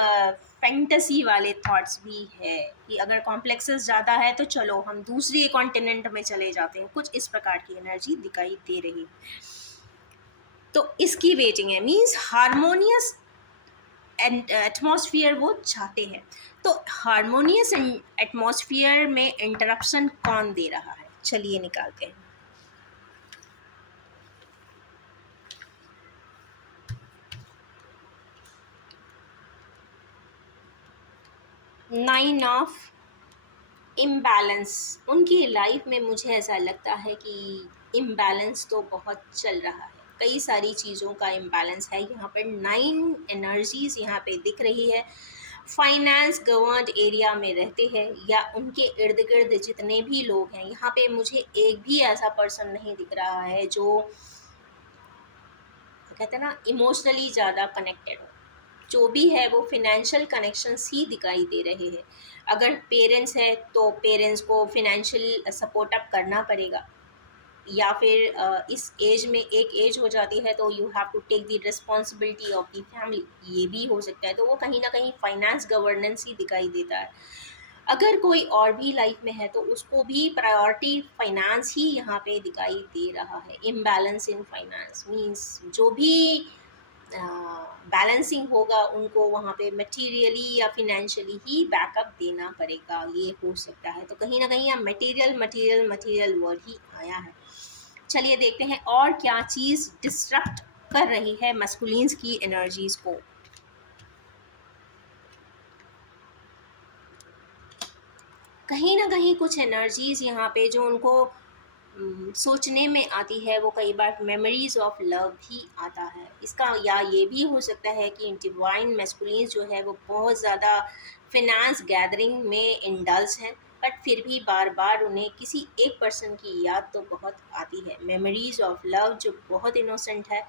फैंटेसी वाले थॉट्स भी है कि अगर कॉम्प्लेक्सेस ज़्यादा है तो चलो हम दूसरी कॉन्टिनेंट में चले जाते हैं। कुछ इस प्रकार की एनर्जी दिखाई दे रही है, तो इसकी वेटिंग है, मीन्स हारमोनियस एटमॉस्फेयर वो चाहते हैं। तो हारमोनियस एटमॉस्फेयर में इंटरप्शन कौन दे रहा है, चलिए निकालते हैं। नाइन ऑफ इम्बैलेंस, उनकी लाइफ में मुझे ऐसा लगता है कि इम्बैलेंस तो बहुत चल रहा है, कई सारी चीज़ों का इम्बैलेंस है यहाँ पर। 9 एनर्जीज यहाँ पे दिख रही है। फाइनेंस गवर्नड एरिया में रहते हैं या उनके इर्द गिर्द जितने भी लोग हैं, यहाँ पे मुझे एक भी ऐसा पर्सन नहीं दिख रहा है जो कहते हैं ना इमोशनली ज़्यादा कनेक्टेड हो। जो भी है वो फिनेंशियल कनेक्शंस ही दिखाई दे रहे हैं। अगर पेरेंट्स है तो पेरेंट्स को फिनेंशियल सपोर्ट अप करना पड़ेगा, या फिर इस एज में एक एज हो जाती है तो you have to take the responsibility of the family, ये भी हो सकता है। तो वो कहीं ना कहीं फाइनेंस गवर्नेंस ही दिखाई देता है। अगर कोई और भी लाइफ में है तो उसको भी प्रायोरिटी फाइनेंस ही यहाँ पे दिखाई दे रहा है। इम्बैलेंस इन फाइनेंस मीन्स जो भी बैलेंसिंग होगा उनको वहाँ पे मटेरियली या फिनेंशियली ही बैकअप देना पड़ेगा, ये हो सकता है। तो कहीं ना कहीं यहाँ मटेरियल वर्ड ही आया है। चलिए देखते हैं और क्या चीज़ डिस्ट्रक्ट कर रही है मस्कुलिन्स की एनर्जीज़ को। कहीं ना कहीं कुछ एनर्जीज़ यहाँ पे जो उनको सोचने में आती है, वो कई बार मेमोरीज ऑफ लव भी आता है इसका, या ये भी हो सकता है कि डिवाइन मैस्कुलिन्स जो है वो बहुत ज़्यादा फिनेंस गैदरिंग में इंडल्ज हैं, बट फिर भी बार बार उन्हें किसी एक पर्सन की याद तो बहुत आती है। मेमोरीज ऑफ लव जो बहुत इनोसेंट है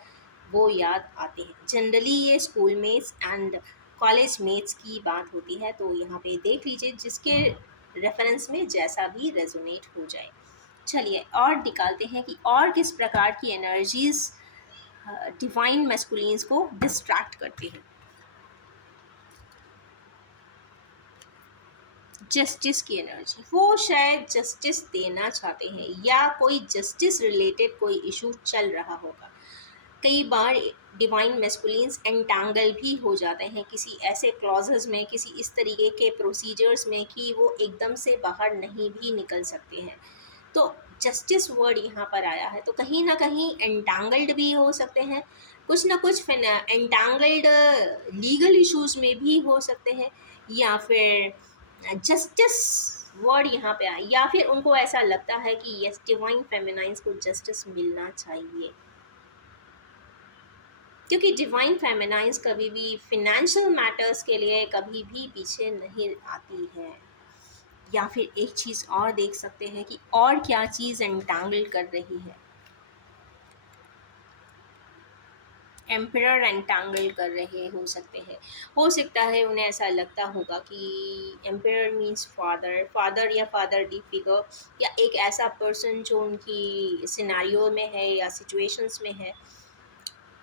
वो याद आते हैं। जनरली ये school mates and college mates की बात होती है, तो यहाँ पे देख लीजिए जिसके रेफरेंस में जैसा भी रेजोनेट हो जाए। चलिए और निकालते हैं कि और किस प्रकार की एनर्जीज डिवाइन मैस्कुलिन्स को डिस्ट्रैक्ट करती हैं। जस्टिस की एनर्जी, वो शायद जस्टिस देना चाहते हैं या कोई जस्टिस रिलेटेड कोई इशू चल रहा होगा। कई बार डिवाइन मैस्कुलिन्स एंटांगल भी हो जाते हैं किसी ऐसे क्लॉजेस में, किसी इस तरीके के प्रोसीजर्स में कि वो एकदम से बाहर नहीं भी निकल सकते हैं। तो जस्टिस वर्ड यहाँ पर आया है, तो कहीं ना कहीं एंटांगल्ड भी हो सकते हैं, कुछ ना कुछ एंटांगल्ड लीगल इश्यूज में भी हो सकते हैं, या फिर जस्टिस वर्ड यहाँ पे आया, या फिर उनको ऐसा लगता है कि यस डिवाइन फेमिनाइंस को जस्टिस मिलना चाहिए, क्योंकि डिवाइन फेमिनाइंस कभी भी फिनेंशियल मैटर्स के लिए कभी भी पीछे नहीं आती है। या फिर एक चीज़ और देख सकते हैं कि और क्या चीज़ एंटांगल कर रही है। एम्परर एंटांगल कर रहे हो सकते हैं, हो सकता है उन्हें ऐसा लगता होगा कि एम्परर मीन्स फादर, फादर या फादर डी फिगर, या एक ऐसा पर्सन जो उनकी सिनेरियो में है या सिचुएशंस में है,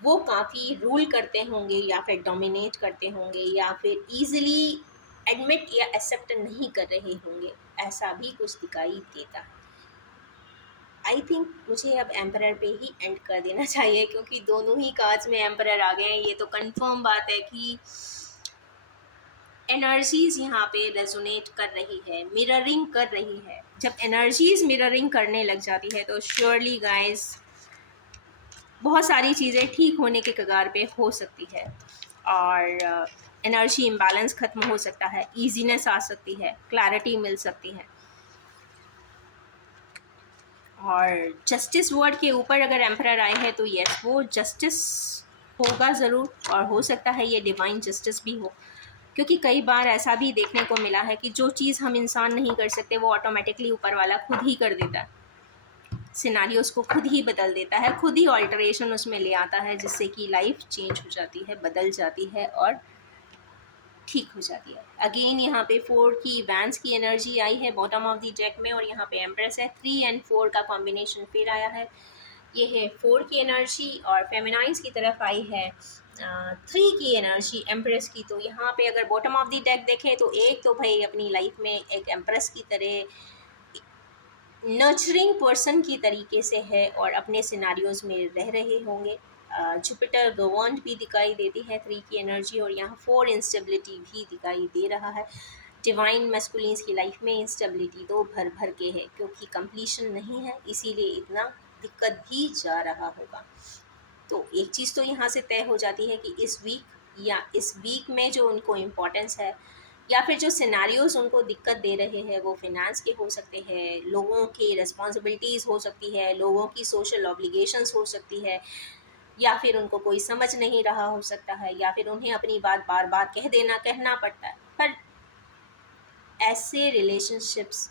वो काफ़ी रूल करते होंगे या फिर डोमिनेट करते होंगे, या फिर ईजिली एडमिट या एक्सेप्ट नहीं कर रहे होंगे, ऐसा भी कुछ दिखाई देता है। आई थिंक मुझे अब एम्परर पे ही एंड कर देना चाहिए, क्योंकि दोनों ही कार्ड्स में एम्परर आ गए हैं। ये तो कंफर्म बात है कि एनर्जीज यहाँ पे रेजोनेट कर रही है, मिररिंग कर रही है। जब एनर्जीज मिररिंग करने लग जाती है तो श्योरली गाइस बहुत सारी चीज़ें ठीक होने के कगार पे हो सकती है, और एनर्जी इम्बैलेंस ख़त्म हो सकता है, ईजीनेस आ सकती है, क्लैरिटी मिल सकती है। और जस्टिस वर्ड के ऊपर अगर एम्परर आए हैं तो यस वो जस्टिस होगा ज़रूर, और हो सकता है ये डिवाइन जस्टिस भी हो, क्योंकि कई बार ऐसा भी देखने को मिला है कि जो चीज़ हम इंसान नहीं कर सकते वो ऑटोमेटिकली ऊपर वाला खुद ही कर देता है, सिनारियोस को खुद ही बदल देता है, खुद ही ऑल्टरेशन उसमें ले आता है, जिससे कि लाइफ चेंज हो जाती है, बदल जाती है और ठीक हो जाती है। अगेन यहाँ पे 4 की वैंस की एनर्जी आई है बॉटम ऑफ द डेक में, और यहाँ पे एम्प्रेस है। 3 एंड 4 का कॉम्बिनेशन फिर आया है, ये है 4 की एनर्जी, और फेमिनाइंस की तरफ आई है 3 की एनर्जी एम्प्रेस की। तो यहाँ पे अगर बॉटम ऑफ द डेक देखें तो एक तो भाई अपनी लाइफ में एक एम्प्रेस की तरह नर्चरिंग पर्सन की तरीके से है और अपने सिनारियोज में रह रहे होंगे। जुपिटर गवर्न भी दिखाई देती है 3 की एनर्जी, और यहाँ 4 इंस्टेबिलिटी भी दिखाई दे रहा है। डिवाइन मैस्कुलिन्स की लाइफ में इंस्टेबिलिटी तो भर भर के है, क्योंकि कंप्लीशन नहीं है, इसीलिए इतना दिक्कत भी जा रहा होगा। तो एक चीज़ तो यहाँ से तय हो जाती है कि इस वीक या इस वीक में जो उनको इम्पोर्टेंस है, या फिर जो सिनारियोज उनको दिक्कत दे रहे हैं, वो फिनेंस के हो सकते हैं, लोगों की रिस्पॉन्सिबिलिटीज़ हो सकती है, लोगों की सोशल ऑब्लिगेशंस हो सकती है, या फिर उनको कोई समझ नहीं रहा हो सकता है, या फिर उन्हें अपनी बात बार बार कहना पड़ता है। पर ऐसे रिलेशनशिप्स,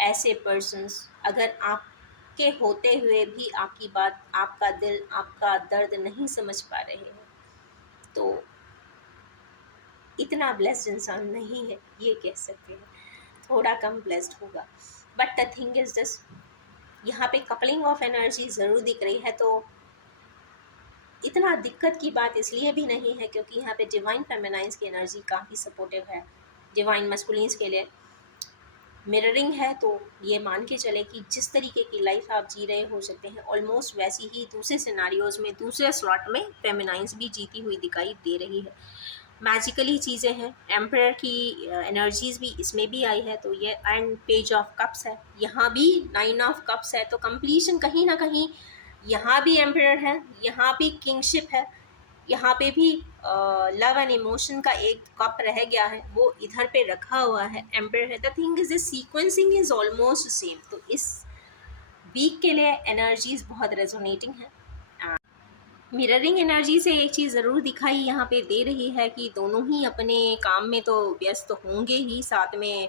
ऐसे पर्सन्स अगर आपके होते हुए भी आपकी बात, आपका दिल, आपका दर्द नहीं समझ पा रहे हैं, तो इतना ब्लेस्ड इंसान नहीं है, ये कह सकते हैं, थोड़ा कम ब्लेस्ड होगा। But the thing is this, यहाँ पे कपलिंग ऑफ एनर्जी ज़रूर दिख रही है, तो इतना दिक्कत की बात इसलिए भी नहीं है क्योंकि यहाँ पे डिवाइन फेमिनाइंस की एनर्जी काफ़ी सपोर्टिव है, डिवाइन मस्कुलिन्स के लिए मिररिंग है। तो ये मान के चले कि जिस तरीके की लाइफ आप जी रहे हो सकते हैं, ऑलमोस्ट वैसी ही दूसरे सिनारियोज में, दूसरे स्लॉट में फेमिनाइंस भी जीती हुई दिखाई दे रही है। मैजिकली चीज़ें हैं, एम्परर की एनर्जीज भी इसमें भी आई है, तो ये एंड पेज ऑफ कप्स है, यहाँ भी 9 ऑफ कप्स है, तो कंप्लीशन कहीं ना कहीं यहाँ भी एम्परर है, यहाँ भी किंगशिप है, यहाँ पे भी लव एंड इमोशन का एक कप रह गया है, वो इधर पे रखा हुआ है, एम्परर है। The thing is the sequencing is almost same. तो इस वीक के लिए एनर्जीज बहुत रेजोनेटिंग है। मिररिंग एनर्जी से एक चीज़ ज़रूर दिखाई यहाँ पे दे रही है कि दोनों ही अपने काम में तो व्यस्त होंगे ही, साथ में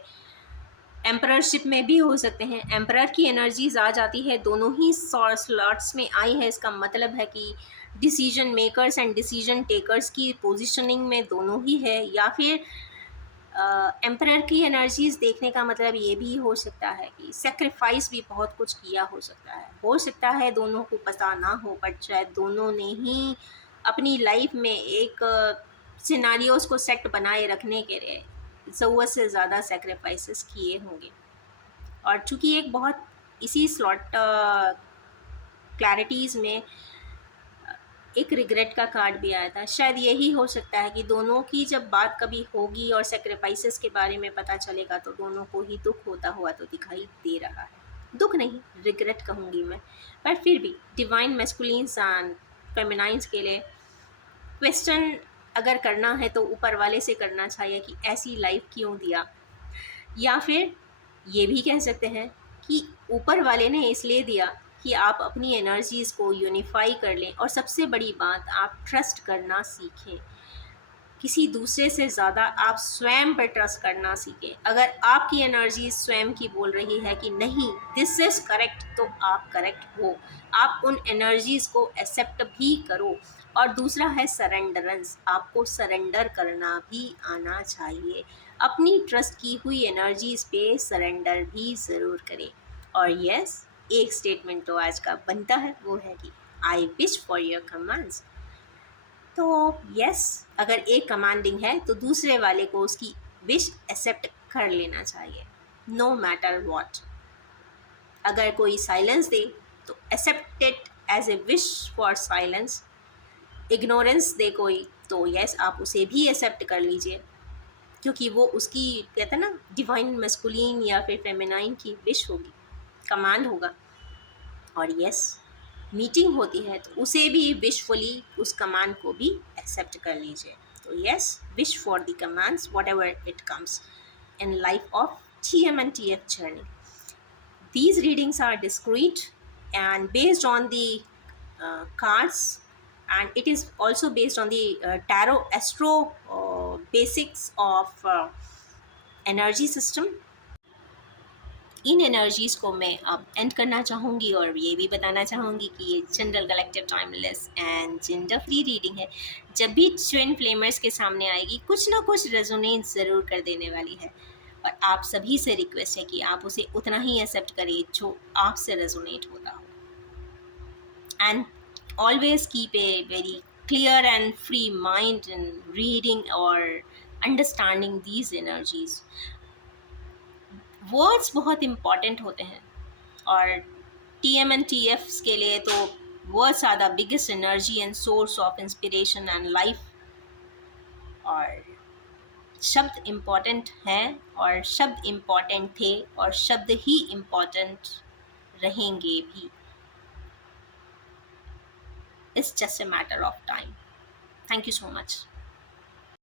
एम्पररशिप में भी हो सकते हैं। एम्परर की एनर्जीज आ जाती है, दोनों ही स्लॉट्स में आई है। इसका मतलब है कि decision makers and decision takers की पोजीशनिंग में दोनों ही है। या फिर एम्परर की एनर्जीज देखने का मतलब ये भी हो सकता है कि सेक्रीफाइस भी बहुत कुछ किया हो सकता है दोनों को पता ना हो, बट शायद दोनों ने ही अपनी लाइफ में एक सिनारियोज को सेट बनाए रखने के लिए ज़रूरत से ज़्यादा सेक्रीफाइसेस किए होंगे। और चूंकि एक बहुत इसी स्लॉट क्लैरिटीज़ में एक रिग्रेट का कार्ड भी आया था, शायद यही हो सकता है कि दोनों की जब बात कभी होगी और सेक्रीफाइसेस के बारे में पता चलेगा तो दोनों को ही दुख होता हुआ तो दिखाई दे रहा है। दुख नहीं, रिग्रेट कहूँगी मैं। पर फिर भी डिवाइन मैस्कुलिन्स एंड फेमिनाइंस के लिए क्वेश्चन अगर करना है तो ऊपर वाले से करना चाहिए कि ऐसी लाइफ क्यों दिया। या फिर ये भी कह सकते हैं कि ऊपर वाले ने इसलिए दिया कि आप अपनी एनर्जीज़ को यूनिफाई कर लें, और सबसे बड़ी बात आप ट्रस्ट करना सीखें। किसी दूसरे से ज़्यादा आप स्वयं पर ट्रस्ट करना सीखें। अगर आपकी एनर्जी स्वयं की बोल रही है कि नहीं दिस इज़ करेक्ट, तो आप करेक्ट हो। आप उन एनर्जीज़ को एक्सेप्ट भी करो। और दूसरा है सरेंडरेंस, आपको सरेंडर करना भी आना चाहिए। अपनी ट्रस्ट की हुई एनर्जीज़ पे सरेंडर भी ज़रूर करें। और यस, एक स्टेटमेंट तो आज का बनता है, वो है कि I wish for your commands. तो यस, अगर एक कमांडिंग है तो दूसरे वाले को उसकी विश एक्सेप्ट कर लेना चाहिए, नो मैटर व्हाट। अगर कोई साइलेंस दे तो accept it as a wish for silence. Ignorance दे कोई तो यस, आप उसे भी एक्सेप्ट कर लीजिए, क्योंकि वो उसकी कहते हैं ना डिवाइन मैस्कुलिन या फिर फेमिनाइन की विश होगी, कमांड होगा। और यस, मीटिंग होती है तो उसे भी विशफुली उस कमांड को भी एक्सेप्ट कर लीजिए। तो yes, wish for the commands what ever it comes in life of TM and TF journey. These readings are discrete and based on the cards, and it is also based on the tarot astro basics of energy system. In energies को मैं अब and करना चाहूँगी और ये भी बताना चाहूँगी कि ये general collective timeless and gender free reading है। जब भी ट्विन फ्लेमर्स के सामने आएगी कुछ ना कुछ रेजोनेट ज़रूर कर देने वाली है, और आप सभी से रिक्वेस्ट है कि आप उसे उतना ही एक्सेप्ट करिए जो आपसे रेजोनेट होता हो। And always keep a very clear and free mind in reading और अंडरस्टैंडिंग दीज एनर्जीज। वर्ड्स बहुत इम्पॉर्टेंट होते हैं, और TM एंड TF के लिए तो words are the biggest energy and source of inspiration and life. और शब्द इम्पॉर्टेंट हैं, और शब्द इम्पॉर्टेंट थे, और शब्द ही इम्पॉर्टेंट रहेंगे भी। It's just a matter of time. Thank you so much.